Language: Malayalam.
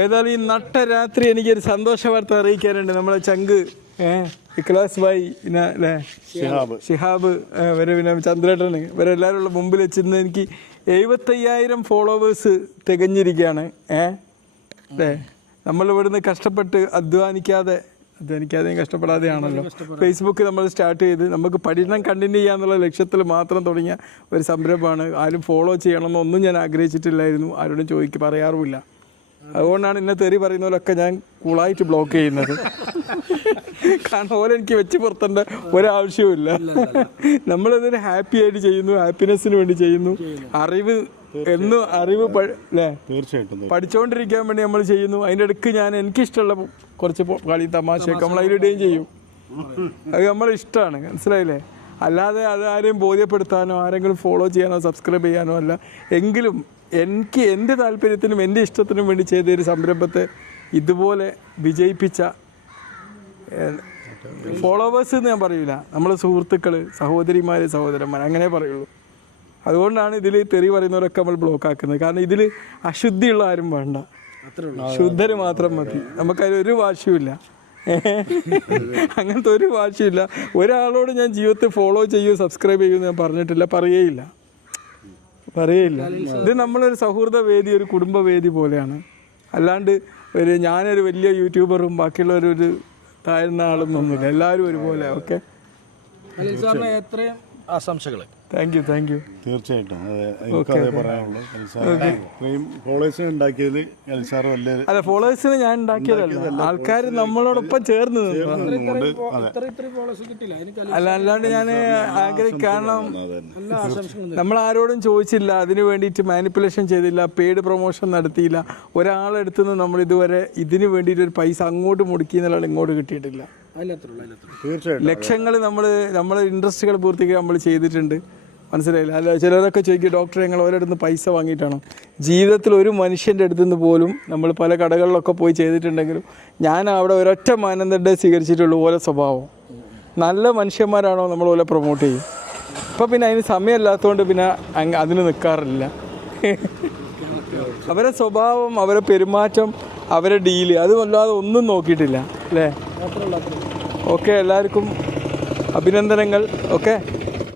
ഏതായാലും ഈ നട്ട രാത്രി എനിക്കൊരു സന്തോഷ വാർത്ത അറിയിക്കാനുണ്ട്. നമ്മളെ ചങ്ക് ഇഖ്ലാസ് ഭായി പിന്നെ അല്ലേ ഷിഹാബ്. ഷിഹാബ് വരെ പിന്നെ ചന്ദ്രേട്ടന് ഉള്ള മുമ്പിൽ വെച്ചിരുന്ന എനിക്ക് എഴുപത്തയ്യായിരം ഫോളോവേഴ്സ് തികഞ്ഞിരിക്കുകയാണ്. ഏ അല്ലേ നമ്മൾ ഇവിടുന്ന് കഷ്ടപ്പെട്ട് അധ്വാനിക്കാതെ അധ്വാനിക്കാതെയും കഷ്ടപ്പെടാതെയാണല്ലോ. ഫേസ്ബുക്ക് നമ്മൾ സ്റ്റാർട്ട് ചെയ്ത് നമുക്ക് പഠനം കണ്ടിന്യൂ ചെയ്യാന്നുള്ള ലക്ഷ്യത്തിൽ മാത്രം തുടങ്ങിയ ഒരു സംരംഭമാണ്. ആരും ഫോളോ ചെയ്യണമെന്നൊന്നും ഞാൻ ആഗ്രഹിച്ചിട്ടില്ലായിരുന്നു. ആരോടും ചോദിക്ക് പറയാറുമില്ല. അതുകൊണ്ടാണ് ഇന്ന തെറി പറയുന്ന പോലൊക്കെ ഞാൻ കൂളായിട്ട് ബ്ലോക്ക് ചെയ്യുന്നത്. കാരണം ഓരോ എനിക്ക് വെച്ച് പുറത്തേണ്ട ഒരാവശ്യവുമില്ല. നമ്മളിതിന് ഹാപ്പി ആയിട്ട് ചെയ്യുന്നു ഹാപ്പിനെസ്സിന് വേണ്ടി ചെയ്യുന്നു. അറിവ് എന്നും അറിവ് അല്ലേ തീർച്ചയായിട്ടും പഠിച്ചുകൊണ്ടിരിക്കാൻ വേണ്ടി നമ്മൾ ചെയ്യുന്നു. അതിന്റെ ഇടയ്ക്ക് ഞാൻ എനിക്കിഷ്ടമുള്ള കുറച്ച് കളി തമാശയൊക്കെ നമ്മൾ അതിലിടുകയും ചെയ്യും. അത് നമ്മളെ ഇഷ്ടമാണ് മനസ്സിലായില്ലേ? അല്ലാതെ അത് ആരെയും ബോധ്യപ്പെടുത്താനോ ആരെങ്കിലും ഫോളോ ചെയ്യാനോ സബ്സ്ക്രൈബ് ചെയ്യാനോ അല്ല. എങ്കിലും എനിക്ക് എന്റെ താല്പര്യത്തിനും എന്റെ ഇഷ്ടത്തിനും വേണ്ടി ചെയ്ത ഒരു സംരംഭത്തെ ഇതുപോലെ വിജയിപ്പിച്ച ഫോളോവേഴ്സ് എന്ന് ഞാൻ പറയില്ല നമ്മളെ സുഹൃത്തുക്കൾ സഹോദരിമാർ സഹോദരന്മാർ അങ്ങനെ പറയുള്ളൂ. അതുകൊണ്ടാണ് ഇതിൽ തെറി പറയുന്നവരൊക്കെ നമ്മൾ ബ്ലോക്ക് ആക്കുന്നത്. കാരണം ഇതിൽ അശുദ്ധിയുള്ള ആരും വേണ്ട. ശുദ്ധര് മാത്രം മതി. നമുക്കതിൽ ഒരു വാശിയുമില്ല. അങ്ങനത്തെ ഒരു വാശിയില്ല ഒരാളോട് ഞാൻ ജീവിതത്തിൽ ഫോളോ ചെയ്യൂ സബ്സ്ക്രൈബ് ചെയ്യൂ എന്ന് ഞാൻ പറഞ്ഞിട്ടില്ല പറയുകയില്ല പറയേയില്ല ഇത് നമ്മളൊരു സൗഹൃദ വേദി ഒരു കുടുംബ വേദി പോലെയാണ്. അല്ലാണ്ട് ഒരു ഞാനൊരു വലിയ യൂട്യൂബറും ബാക്കിയുള്ളവരൊരു താഴ്ന്ന ആളൊന്നൊന്നുമില്ല എല്ലാവരും ഒരുപോലെ ഓക്കെ? എത്രയും ആശംസകൾ താങ്ക് യു താങ്ക് യു തീർച്ചയായിട്ടും. ഫോളോവേഴ്സിനെ ഉണ്ടാക്കിയത് എൽസാർ വലിയ അല്ല ഫോളോവേഴ്സിനെ ഞാൻ ഉണ്ടാക്കിയതല്ല. ആൾക്കാർ നമ്മളോടൊപ്പം ചേർന്ന് അല്ല അല്ലാണ്ട് ഞാൻ ആഗ്രഹിക്കും കാരണം നമ്മൾ ആരോടും ചോദിച്ചില്ല. അതിന് വേണ്ടിയിട്ട് മാനിപ്പുലേഷൻ ചെയ്തില്ല. പെയ്ഡ് പ്രൊമോഷൻ നടത്തിയില്ല. ഒരാളെടുത്തുനിന്ന് നമ്മൾ ഇതുവരെ ഇതിന് വേണ്ടിയിട്ട് ഒരു പൈസ അങ്ങോട്ട് മുടക്കി എന്നുള്ള ഇങ്ങോട്ട് കിട്ടിയിട്ടില്ല. ലക്ഷങ്ങൾ നമ്മൾ നമ്മളെ ഇൻട്രസ്റ്റുകൾ പൂർത്തിയാക്കി നമ്മൾ ചെയ്തിട്ടുണ്ട്. മനസ്സിലായില്ല. അല്ല ചിലരൊക്കെ ചോദിക്കും ഡോക്ടർ ഞങ്ങൾ ഓരോടുന്ന് പൈസ വാങ്ങിയിട്ടാണോ? ജീവിതത്തിൽ ഒരു മനുഷ്യന്റെ അടുത്തു നിന്ന് പോലും നമ്മൾ പല കടകളിലൊക്കെ പോയി ചെയ്തിട്ടുണ്ടെങ്കിലും ഞാൻ അവിടെ ഒരൊറ്റ മാനദണ്ഡം സ്വീകരിച്ചിട്ടുള്ളൂ ഓരോ സ്വഭാവം. നല്ല മനുഷ്യന്മാരാണോ നമ്മൾ ഓലെ പ്രൊമോട്ട് ചെയ്യും. ഇപ്പം പിന്നെ അതിന് സമയമില്ലാത്തതുകൊണ്ട് പിന്നെ അതിന് നിൽക്കാറില്ല അവരെ സ്വഭാവം അവരെ പെരുമാറ്റം അവരെ ഡീൽ അതുമല്ലാതെ ഒന്നും നോക്കിയിട്ടില്ല അല്ലേ? ഓക്കെ എല്ലാവർക്കും അഭിനന്ദനങ്ങൾ ഓക്കെ?